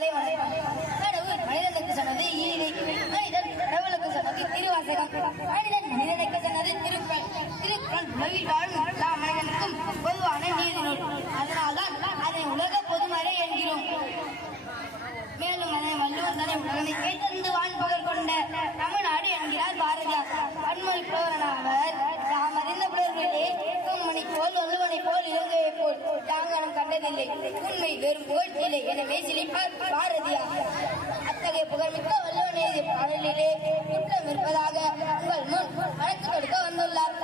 காலை கடவுள் மனிதனுக்கு சொன்னது ஈழி மனிதன் கடவுளுக்கு சொன்னது திருவாசகம். மனிதன் மனிதனுக்கு சொன்னது திருக்குறள். திருக்குறள் உலகில் வாழும் எல்லா மனிதனுக்கும் பொதுவான நீதி நூல் அதனால்தான் அதை உலக பொதுமறை என்கிறோம். மேலும் அதனை வள்ளுவர் தன்னை உலகனை கேட்டறிந்து வான்பகர் கொண்ட தமிழ்நாடு என்கிறார் பாரதியார். வன்மொழி புலவரான அவர் தாம் அறிந்த புலவர்களே மணி போல் வள்ளுவனை போல் இலங்கையை போல். தாங்களும் உண்மை வெறும் புகழ் இல்லை எனவே சிலிப்பார் பாரதியார் அத்தகைய புகழ்மிக்க வல்லவன் எழுதிய பாடலிலே குற்றம் இருப்பதாக உங்கள் முன் வழக்கு கொடுக்க வந்துள்ளார்.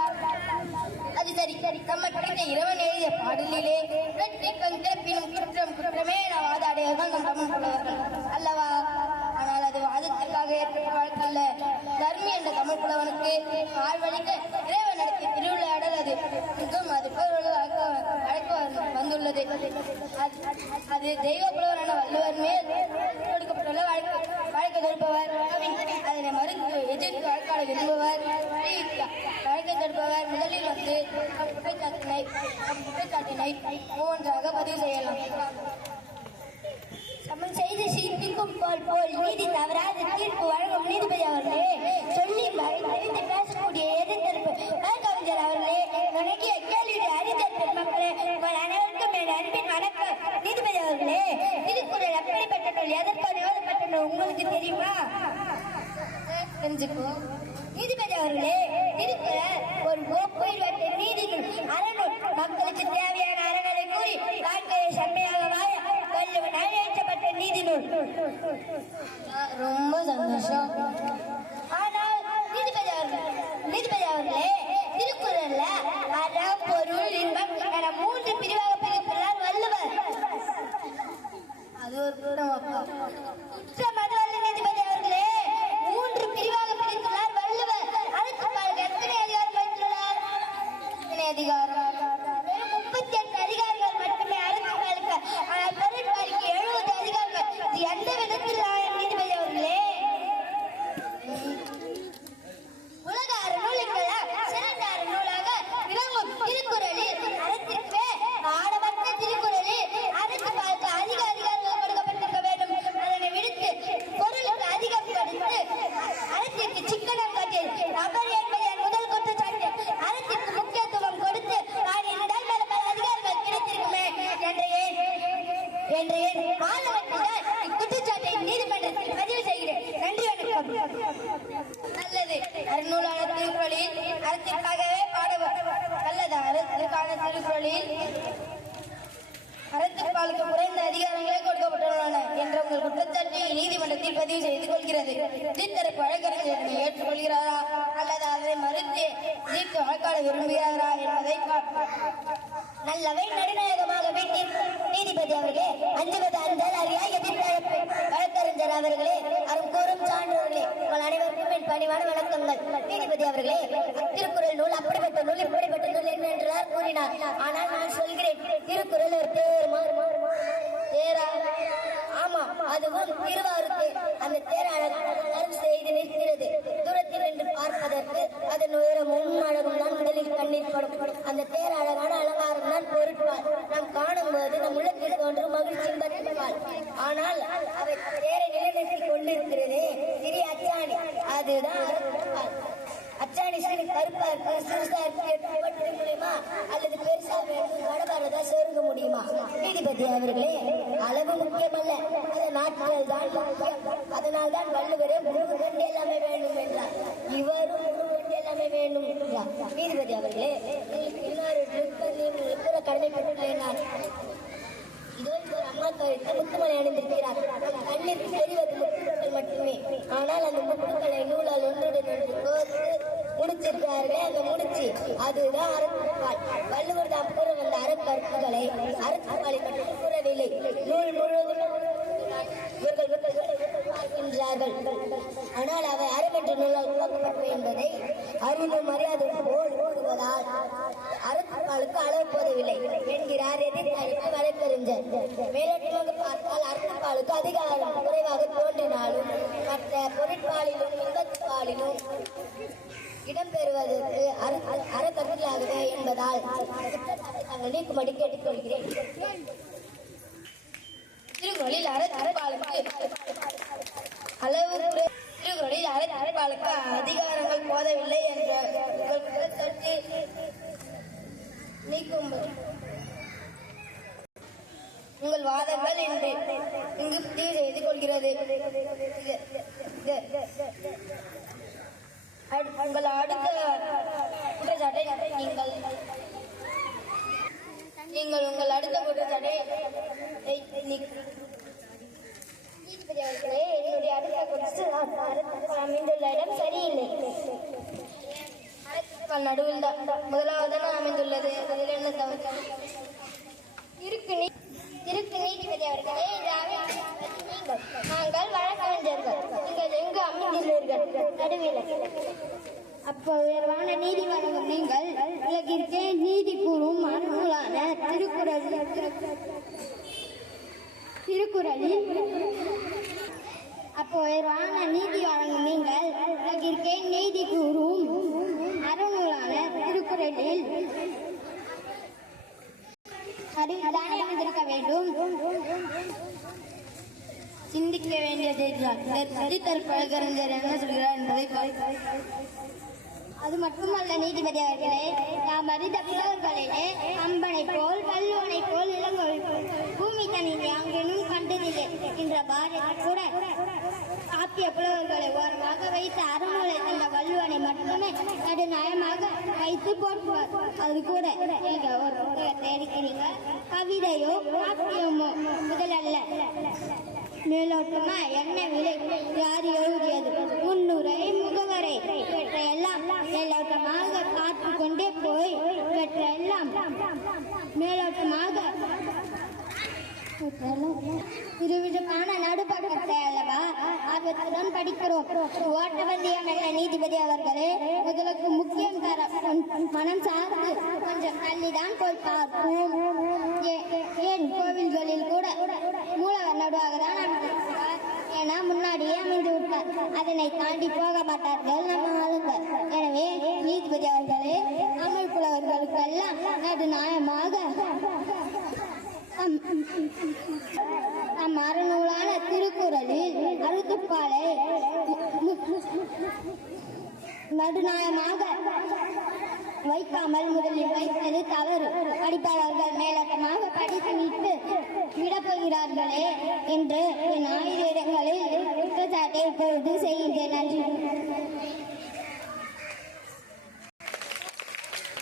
அது சரி. சரி தம்மை படித்த இறைவன் எழுதிய பாடலிலே வெற்றி கண் திறப்பினும் குற்றம் குற்றமே என வாதாடியவர்கள் நம் தமிழ் புலவர்கள் அல்லவா? ஆனால் அது வாதத்திற்காக ஏற்பட்ட வழக்கல்ல. தர்மி என்ற தமிழ் புலவனுக்கு வாழ்வழிக்க இறைவன் நடத்திய திருவிளையாடல் அது. மிகவும் அது பொருள் வழக்க வந்துள்ளது. அது- தெய்வ புலவரான வள்ளுவர் மேல் கொடுக்கப்பட்டுள்ள வழக்கு. வழக்கு தொடுப்பவர் அதனை மறுத்து எதிர்த்து வழக்காட விரும்புவர். தெரிவித்தார். வழக்கை தொடுப்பவர் முதலில் வந்து குற்றச்சாட்டினை குற்றச்சாட்டினை ஒவ்வொன்றாக பதிவு செய்யலாம். சமன் செய்த சீர்த்திக்கும் போல் போல் நீதி தவறாத தீர்ப்பு வழங்கும் நீதிபதி அவர்களே சொல்லி அறிந்து பேசக்கூடிய எதிர்த்தரப்பு கவிஞர் அவர்களே வணங்கிய கேள்வியுடைய அறிந்த மக்களே உங்கள் அனைவருக்கும் என் அன்பின் வணக்கம். நீதிபதி அவர்களே திருக்குறள் எப்படிப்பட்ட நூல் எதற்கான எழுதப்பட்ட நூல் உங்களுக்கு தெரியுமா? தெரிஞ்சுக்கோ. நீதிபதி அவர்களே திருக்குறள் ஒரு கோப்புயில் வட்ட நீதி அறநூல் மக்களுக்கு தேவையான அறங்களை கூறி வாழ்க்கையை செம்மையாக வாழ வள்ளுவன் அழைக்கப்பட்ட நீதி நூல் ரொம்ப சந்தோஷம். ஆனால் நீதிபதி அவர்கள் நீதிபதி அவர்களே திருக்குறள்ல அறம் பொருள் இன்பம் என மூன்று பிரிவாக பிரித்துள்ளார் வள்ளுவர் அது ஒரு குற்றம் அப்பா குற்றம் அதுவல்ல நீதிபதி அவர்களே மூன்று பிரிவாக பிரித்துள்ளார் வள்ளுவர் அதுக்கு பாருங்க எத்தனை அதிகாரம் வைத்துள்ளார் எத்தனை அதிகாரம் வெறும் முப்பத்தி எட்டு அதிகாரிகள் மட்டுமே அரசுகளுக்கு ஆனால் பொருட்பாலிக்கு எழுபது அதிகாரிகள் இது எந்த விதத்தில் நியாயம் நீதிபதி அவர்களே உலக அறநூல்கள சிறந்த அறநூலாக விளங்கும் திருக்குறளில் அறத்திற்கு ஆடவற்ற திருக்குறளில் அறத்து பார்க்க அதிக அதிகாரங்கள் கொடுக்கப்பட்டிருக்க வேண்டும் அதனை விடுத்து பொருளுக்கு அதிகம் கொடுத்து அறத்திற்கு சிக்கனம் காட்டில் நபர் என்பது என் முதல் குற்றச்சாட்டு அறத்திற்கு முக்கியத்துவம் கொடுத்து நான் என்னிடம் மேல பல அதிகாரங்கள் கிடைத்திருக்குமே என்ற ஏன் என்ற ஏன் ஆளுநர் இக்குற்றச்சாட்டை நீதிமன்றத்தில் பதிவு செய்கிறேன் நன்றி வணக்கம் நல்லது அருநூலான திருக்குறளில் அறத்திற்காகவே பாடுவர் நல்லது அறத்திற்கான திருக்குறளில் அறத்திற்காலுக்கு குறைந்த அதிகாரங்களே கொடுக்கப்பட்டுள்ளன என்ற உங்கள் குற்றச்சாட்டை நீதிமன்றத்தில் பதிவு செய்து கொள்கிறது தீர்த்தரப்பு வழக்கறிஞர் இதனை ஏற்றுக்கொள்கிறாரா அல்லது அதை மறுத்து தீர்த்து விரும்புகிறாரா என்பதை நல்லவை நடுநாயகமாக வீட்டில் நீதிபதி அவர்களே அஞ்சுவது அஞ்சல் அறியா எதிர்த்தரப்பு வழக்கறிஞர் அவர்களே அரும் கூறும் சான்றோர்களே உங்கள் அனைவருக்கும் என் பணிவான வணக்கங்கள் நீதிபதி அவர்களே திருக்குறள் நூல் அப்படிப்பட்ட நூல் இப்படிப்பட்ட நூல் என்ன என்றார் கூறினார் ஆனால் நான் சொல்கிறேன் திருக்குறள் ஒரு தேர் தேரா ஆமா அதுவும் திருவாரூர் அந்த தேர் அழகான செய்து நிற்கிறது. தூரத்தில் நின்று பார்ப்பதற்கு அதன் உயரம் முன்னழகும் தான் முதலில் கண்ணீர் படும். அந்த தேர் அழகான அலங்காரம் தான் பொருட்பால் நாம் காணும் போது நம் உள்ளத்தில் தோன்றும் மகிழ்ச்சி பற்றிப்பால் ஆனால் அவை தேரை நிலைநிறுத்திக் கொண்டிருக்கிறது திரி அச்சாணி. அதுதான் அச்சாணி சரி கருப்பா இருக்கு சிறுசா இருக்கு முடியுமா? அல்லது பெருசா வேண்டும் வடபாரதா சொருக முடியுமா? நீதிபதி அவர்களே அளவு முக்கியமல்ல. அது முக்கியம் அதனால் தான் வள்ளுவரே முழு கண்டு எல்லாமே வேண்டும் என்றார். இவரும் முழு கண்டு எல்லாமே வேண்டும் என்றார். நீதிபதி அவர்களே இன்னொரு நிற்பதையும் கடமைப்பட்டுள்ளேன் நான். இதோ ஒரு அம்மா முத்துமலை அணிந்திருக்கிறார். கண்ணிற்கு தெரிவது முத்துக்கள் மட்டுமே. ஆனால் அந்த முத்துக்களை நூலால் ஒன்றுடன் ஒன்று கோர்த்து முடிச்சிருக்கிறார்களே அந்த முடிச்சு அதுதான் வள்ளுவர் தான் கூற வந்த அறக்கருத்துக்களை அறப்பாலை மட்டும் கூறவில்லை. நூல் முழுவதும் பார்க்கின்றார்கள் ஆனால் அவை அறம் என்ற நூலால் உருவாக்கப்பட்டவை என்பதை அறிவு மரியாதை போல் ஓடுவதால் அறத்துப்பாலுக்கு அளவு போதவில்லை என்கிறார் எதிர்த்தரப்பு வழக்கறிஞர் மேலோட்டமாக பார்த்தால் அறத்துப்பாலுக்கு அதிகாரம் குறைவாக தோன்றினாலும் மற்ற பொருட்பாலிலும் இன்பத்துப்பாலிலும் இடம்பெறுவதற்கு அற- அறக்கருத்துகளாகவே என்பதால் குற்றச்சாட்டை தாங்கள் நீக்கும்படி கேட்டுக்கொள்கிறேன். திருக்குறளில் அறத்திற்பாலுக்கு அளவு திருக்குறளில் அறத்திற்பாலுக்கு அதிகாரங்கள் போதவில்லை என்ற உங்கள் நீக்கும் உங்கள் வாதங்கள் என்று இங்கு பதிவு செய்து கொள்கிறது. உங்கள் அடுத்த குற்றச்சாட்டை நீங்கள் நீங்கள் உங்கள் அடுத்த குற்றச்சாட்டை நீ- என்னுடைய அடுத்த குற்றச்சாட்டு அமைந்துள்ள இடம் சரியில்லை அறத்திற்கால் நடுவில் தான் முதலாவதான அமைந்துள்ளது அதில் என்ன தவறு திருக்கு நீ- திருக்கு நீதிபதி அவர்களே இந்த அமைப்பை நாங்கள் வழக்கறிஞர்கள் நீங்கள் எங்கு அமைந்துள்ளீர்கள் நடுவில் அப்போ உயர்வான நீதி நீங்கள் உலகிற்கே நீதி கூறும் அருளான திருக்குறள். திருக்குறளில் அப்போ உயர்வான நீதி வழங்கும் நீங்கள் உலகிற்கே நீதி கூறும் அருநூலான திருக்குறளில் அறிவுதானே வந்திருக்க வேண்டும். சிந்திக்க வேண்டியது செய்திதான் சரித்தர் என்ன சொல்கிறார் என்பதை அது மட்டுமல்ல நீதிபதி அவர்களே நாம் அறிந்த புலவர்களிலே அம்பனை போல் வள்ளுவனை போல் இளங்கோவை போல். பூமி தனியை அங்கேனும் கண்டதில்லை என்ற பாரதி கூட காப்பிய புலவர்களை ஓரமாக வைத்து அறநூலை தந்த வள்ளுவனை மட்டுமே நடுநாயமாக வைத்து போற்றுவார். அது கூட நீங்க ஒரு புத்தகத்தை எடுக்கிறீங்க? கவிதையோ காப்பியமோ? முதலல்ல மேலோட்டமா என்ன விலை? யார் எழுதியது. முன்னுரை முகவரை பெற்ற எல்லாம் மேலோட்டமாக பார்த்து கொண்டே போய் பெற்ற எல்லாம். மேலோட்டமாக இருவிதமான நடுப்பக்கத்தை அல்லவா ஆர்வத்துடன் படிக்கிறோம். ஓட்டப்பந்தயம் நீதிபதி அவர்களே உங்களுக்கு முக்கியம் தர மனம் சார்ந்து கொஞ்சம் தள்ளிதான் போய் பார்ப்போம். ஏ- ஏன் கோவில்களில் கூட மூலவர் நடுவாக தான் அமைந்திருக்கிறார் ஏன்னா முன்னாடியே அமைந்து விட்டார். அதனை தாண்டி போக மாட்டார்கள் நம்ம ஆளுங்க. எனவே நீதிபதி அவர்களே தமிழ் புலவர்களுக்கெல்லாம் நடு நியாயமாக அம்- நம் திருக்குறளில் அழுத்துப்பாலை நடுநாயமாக வைக்காமல் முதலில் வைத்தது தவறு. படிப்பாளர்கள் மேலட்டமாக படித்து விட்டு விடப்போகிறார்களே என்று என் ஆயிர இடங்களில் குற்றச்சாட்டை இப்பொழுது செய்கின்றேன். நன்றி.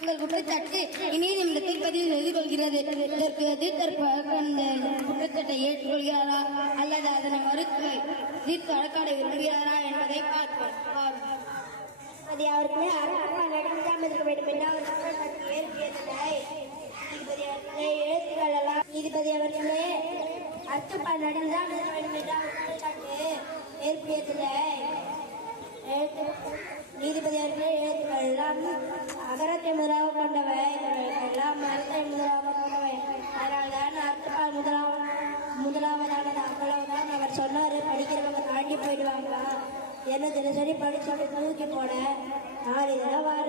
உங்கள் குற்றச்சாட்டு இந்நீதிமன்றத்தில் பதிவு செய்து கொள்கிறது இதற்கு எதிர்த்தரப்பு அந்த குற்றச்சாட்டை ஏற்றுக்கொள்கிறாரா அல்லது அதனை மறுத்து தீர்த்து அடக்காட விரும்புகிறாரா என்பதை பார்ப்போம். பார்ப்போம். அது அவர்களே அரசாங்கம் இருக்க வேண்டும் என்று அவர் குற்றச்சாட்டு ஏற்கவில்லை. நீதிபதி அவர்களே எழுத்துக்களெல்லாம் நீதிபதி அவர்களே அர்த்தப்பால் நடந்துதான் இருக்க வேண்டும் என்று அவர் குற்றச்சாட்டு ஏற்படுத்தவில்லை எழுத்து நீதிபதி அவர்களே எல்லாம் அகரத்தை முதலாக கொண்டவை. எல்லாம் மரத்தை முதலாக கொண்டவை. அதனால்தான் அர்த்தப்பால் முதலாக முதலாவதானது. அவ்வளவுதான் அவர் சொன்னாரு. படிக்கிறவங்க தாண்டி போயிடுவாங்களா? என்ன தினசரி படிச்சுட்டு தூக்கி போட. நாலு தினம் வார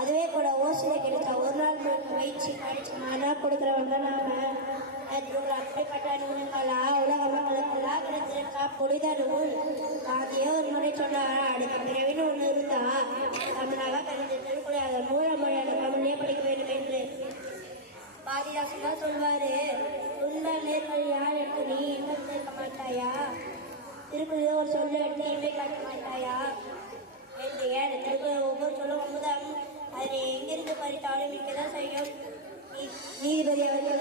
அதுவே கூட ஓசில கிடைச்சா ஒரு நாள் முழுக்க படிச்சு நாளாக கொடுக்குறவங்க நாம. நேற்று ஒரு அப்படிப்பட்ட நூல்களா உலக மக்களுக்கெல்லாம் கிடைச்சிருக்கா புனித நூல் பாதியே ஒரு முறை சொன்னாரா அடுத்த பிறவின்னு ஒன்று இருந்தா தமிழாக கருது திருக்குறள் அதை மூல மொழியான படிக்க வேண்டும் என்று பாரதிதாசன் தான் சொல்வாரு உங்கள் நேர்கள் யார் என்று நீ இன்னும் சேர்க்க மாட்டாயா திருக்குறள் ஒரு சொல்ல எடுத்து இனிமே காட்ட மாட்டாயா என்று ஏன் திருக்குறள் ஒவ்வொரு சொல்லும் அமுதம் அதனை எங்கிருந்து பறித்தாலும் மிக்கதான் செய்யும் நீதிபதி அவர்கள்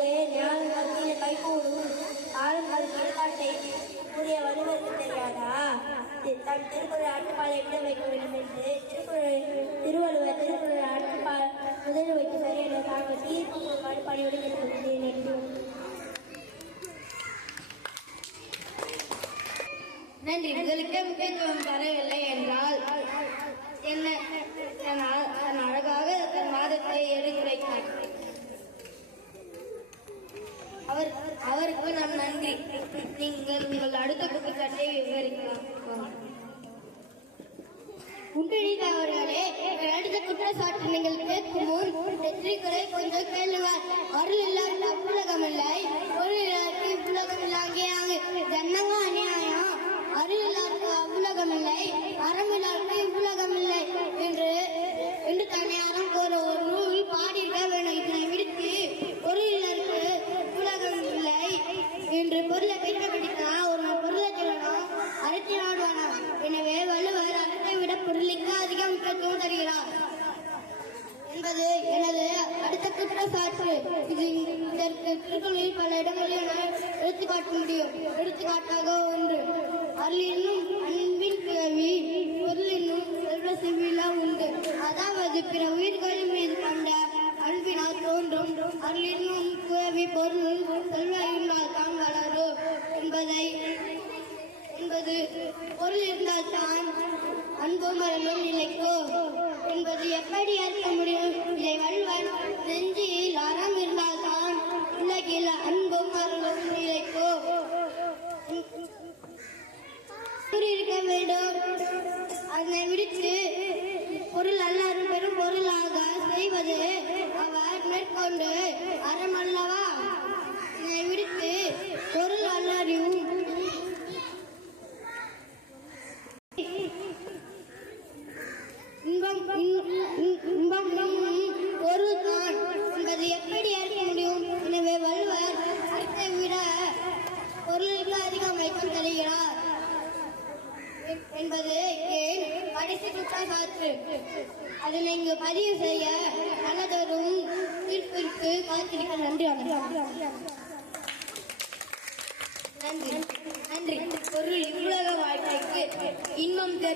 கூடிய வலுவருக்கு தெரியாதா? தன் திருக்குறள் ஆட்டுப்பாலை விட வைக்க வேண்டும் என்று திருக்குறள் திருவள்ளுவர் திருக்குறள் ஆட்டுப்பால் முதலில் வைக்க சரியான தாங்கள் தீர்ப்பு கூறுமாறு பணியோடு கேட்டுக்கொள்கிறேன் என்று. நன்றி உங்களுக்கு முக்கியத்துவம் தரவில்லை என்றால் என்ன? தன் அழகாக தன் வாதத்தை எடுத்துரைத்தார் அவருக்கு நான் நன்றி. நீங்கள் உங்கள் அடுத்த புத்தகத்தை விவரிக்கலாம். குண்டடித அவர்களே அடுத்த குற்றச்சாட்டு நீங்கள் கேட்கும் முன் கொஞ்சம் கேளுவார் அருள் இல்லாத புலகம் இல்லை பொருள் இல்லாத புலகம் இல்லாங்க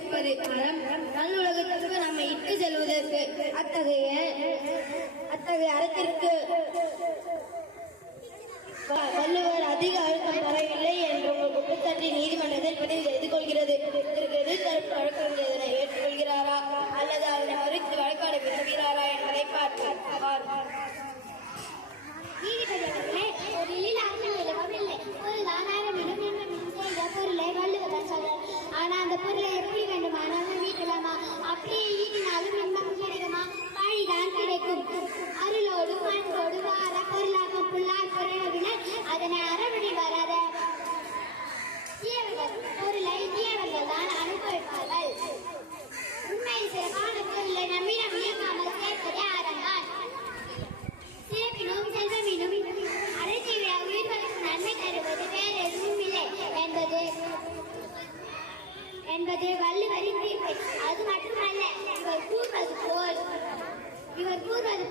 கேட்பது அறம் நல்லுலகத்திற்கு நம்மை இட்டு செல்வதற்கு அத்தகைய அத்தகைய அறத்திற்கு வள்ளுவர் அதிக அழுத்தம் தரவில்லை என்று குற்றச்சாட்டை நீதிமன்றத்தில் பதிவு செய்து கொள்கிறது. இதற்கு எதிர்த்தரப்பு வழக்கு இதனை ஏற்றுக்கொள்கிறாரா? அல்லது அதனை மறுத்து வழக்காட விரும்புகிறாரா என்பதை பார்ப்பார் நீதிபதி ஒரு ஒரு பொருளை வள்ளுவர் ஆனா அந்த பொருளை எப்படி mama.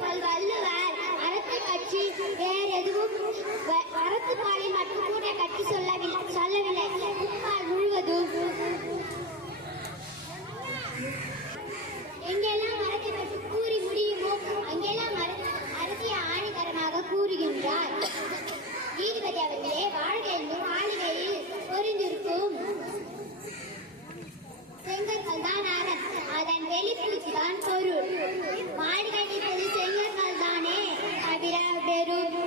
வள்ளுவர் அரசு கட்சி வேறு எதுவும் அரசு பாலில் மட்டும் சொல்லவில்லை. சொல்லவில்லை முழுவதும். எங்கெல்லாம் மரத்தை அரசிய ஆணிகரமாக கூறுகின்றார். நீதிபதி அவர்களே வாழ்க என்றும் ஆளுகையில் பொறிந்திருக்கும் செங்கற்கள் தான் அதன் வெளிப்படைக்கு தான் பொருள். மாடுகள் Barulho.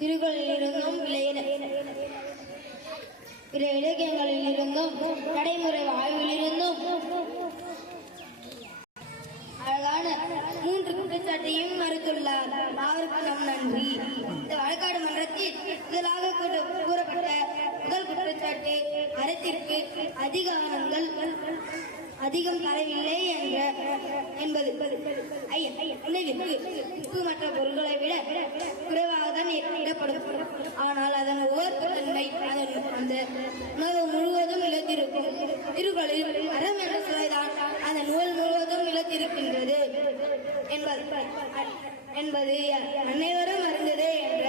ತಿರುಗಳು ஆனால் அதன் உவர்ப்பு தன்மை அதன் அந்த உணவு முழுவதும் இழந்திருக்கும். திருகளில் அறம் என்ற சொல்லைதான் அதன் நூல் முழுவதும் இழந்திருக்கின்றது என்பது என்பது அனைவரும் அறிந்ததே என்ற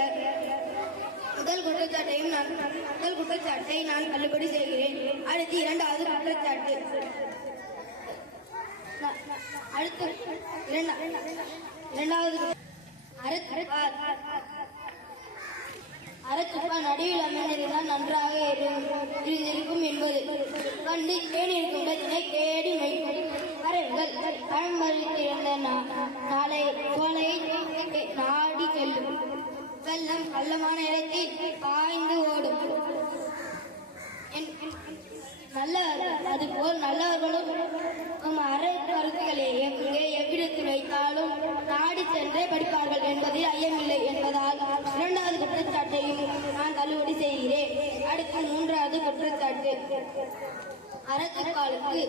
முதல் குற்றச்சாட்டையும் நான் முதல் குற்றச்சாட்டை நான் தள்ளுபடி செய்கிறேன். அடுத்து இரண்டாவது குற்றச்சாட்டு. அடுத்து இரண்டாவது அறத்துப்பால் நடுவில் அமைந்திருந்தால் நன்றாக இருந்திருக்கும் என்பது. கண்டு தேடி இருக்கும் இடத்தினை தேடி வைக்கும் பறவைகள் பழம் நா- நாளை கோலையை நாடி செல்லும். வெள்ளம் கள்ளமான இடத்தில் பாய்ந்து ஓடும். என்- நல்லவர் அதுபோல் நல்லவர்களும் நம் அரை கருத்துக்களை எங்கே எவ்விடத்தில் வைத்தாலும் நாடி சென்றே படிப்பார்கள் என்பதில் ஐயமில்லை என்பதால் இரண்டாவது குற்றச்சாட்டையும் நான் தள்ளுபடி செய்கிறேன். அடுத்து மூன்றாவது குற்றச்சாட்டு. அரசுக்காலுக்கு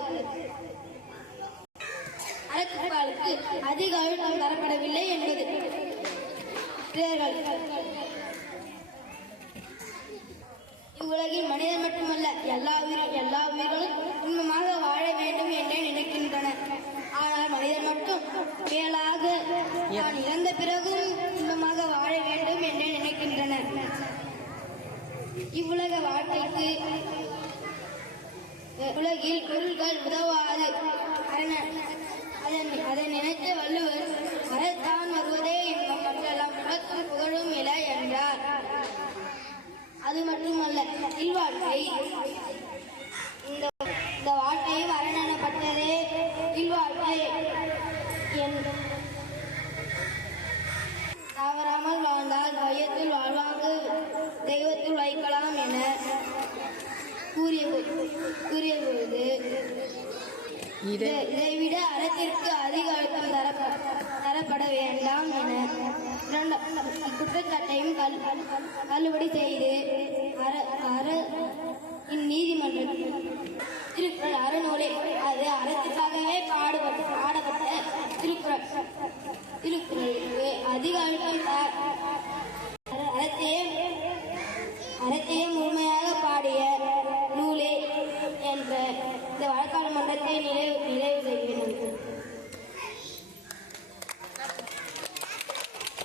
அரசுக்காலுக்கு அதிக அழுத்தம் தரப்படவில்லை என்பது. உலகில் மனிதன் மட்டுமல்ல எல்லா உயிர் எல்லா உயிர்களும் இன்பமாக வாழ வேண்டும் என்றே நினைக்கின்றன. ஆனால் மனிதன் மட்டும் மேலாக நான் இறந்த பிறகும் இன்பமாக வாழ வேண்டும் என்றே நினைக்கின்றனர். இவ்வுலக வாழ்க்கைக்கு உலகில் பொருள்கள் உதவாது. வேண்டாம் என குற்றச்சாட்டையும் தள்ளுபடி செய்து அற அற இந்நீதிமன்றம் திருக்குறள் அறநூலே அது அறத்துக்காகவே பாடுபட்டு பாடப்பட்ட திருக்குறள். திருக்குறளுக்கு அதிக அழுத்தம்